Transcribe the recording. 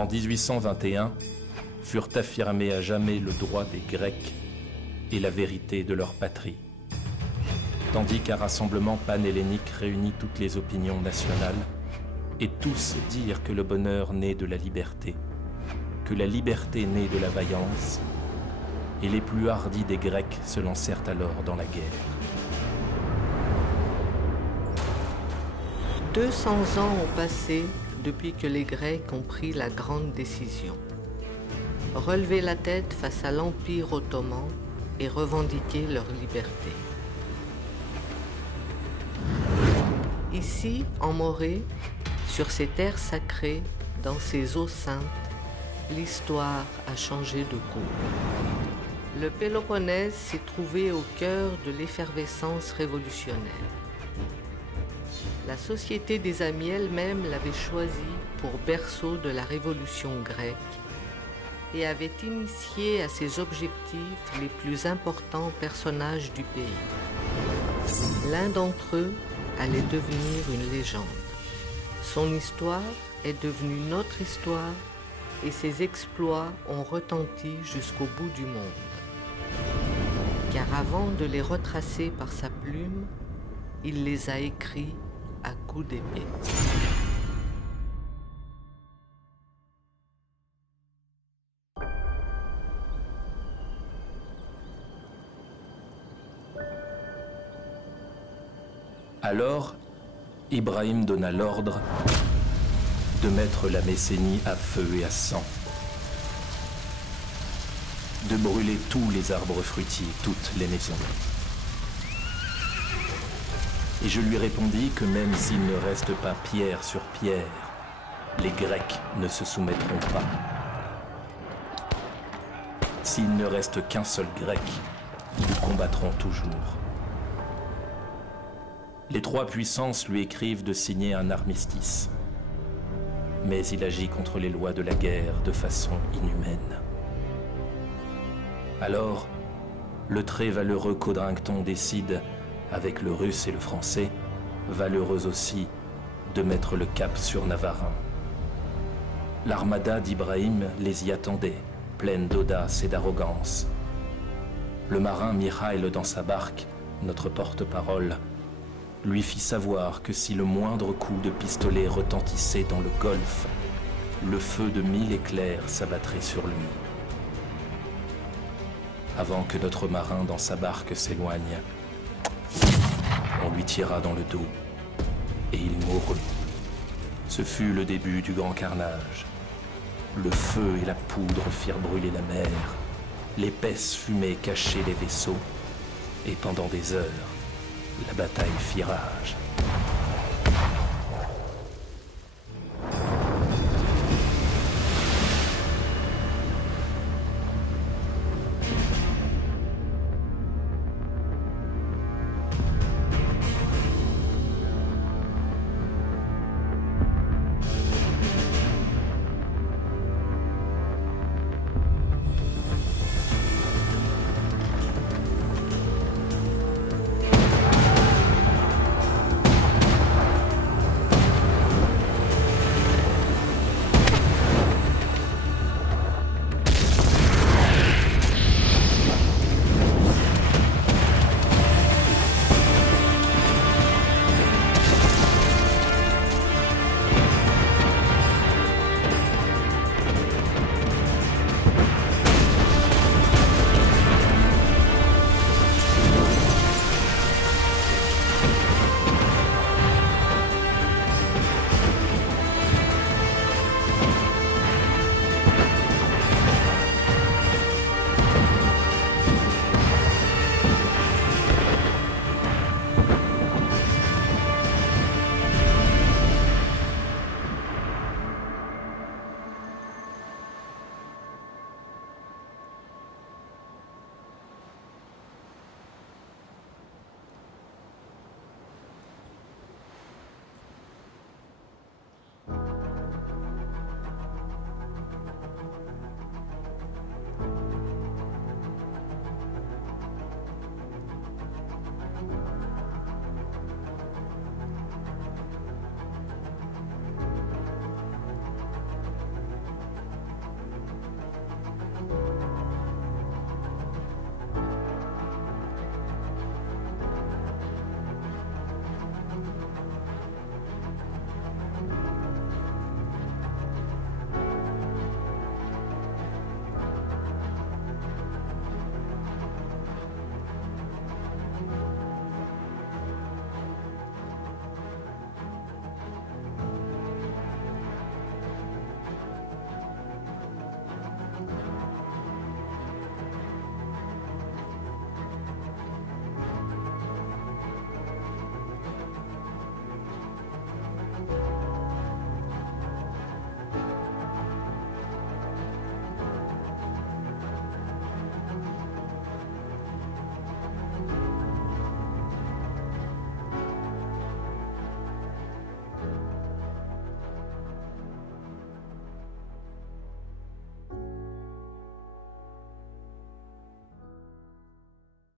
en 1821, furent affirmés à jamais le droit des Grecs et la vérité de leur patrie. Tandis qu'un rassemblement panhellénique réunit toutes les opinions nationales, et tous dirent que le bonheur naît de la liberté, que la liberté naît de la vaillance, et les plus hardis des Grecs se lancèrent alors dans la guerre. 200 ans ont passé depuis que les Grecs ont pris la grande décision. Relever la tête face à l'Empire ottoman et revendiquer leur liberté. Ici, en Morée, sur ces terres sacrées, dans ces eaux saintes, l'histoire a changé de cours. Le Péloponnèse s'est trouvé au cœur de l'effervescence révolutionnaire. La société des amis elle-même l'avait choisi pour berceau de la révolution grecque et avait initié à ses objectifs les plus importants personnages du pays. L'un d'entre eux allait devenir une légende. Son histoire est devenue notre histoire et ses exploits ont retenti jusqu'au bout du monde. Car avant de les retracer par sa plume, il les a écrits à coups d'épée. Alors, Ibrahim donna l'ordre de mettre la Messénie à feu et à sang, de brûler tous les arbres fruitiers, toutes les maisons. Et je lui répondis que même s'il ne reste pas pierre sur pierre, les Grecs ne se soumettront pas. S'il ne reste qu'un seul Grec, nous combattrons toujours. Les trois puissances lui écrivent de signer un armistice. Mais il agit contre les lois de la guerre de façon inhumaine. Alors, le très valeureux Codrington décide, avec le russe et le français, valeureux aussi, de mettre le cap sur Navarin. L'armada d'Ibrahim les y attendait, pleine d'audace et d'arrogance. Le marin Mikhaïl dans sa barque, notre porte-parole, lui fit savoir que si le moindre coup de pistolet retentissait dans le golfe, le feu de 1000 éclairs s'abattrait sur lui. Avant que notre marin dans sa barque s'éloigne, on lui tira dans le dos et il mourut. Ce fut le début du grand carnage. Le feu et la poudre firent brûler la mer, l'épaisse fumée cachait les vaisseaux, et pendant des heures, la bataille fit rage.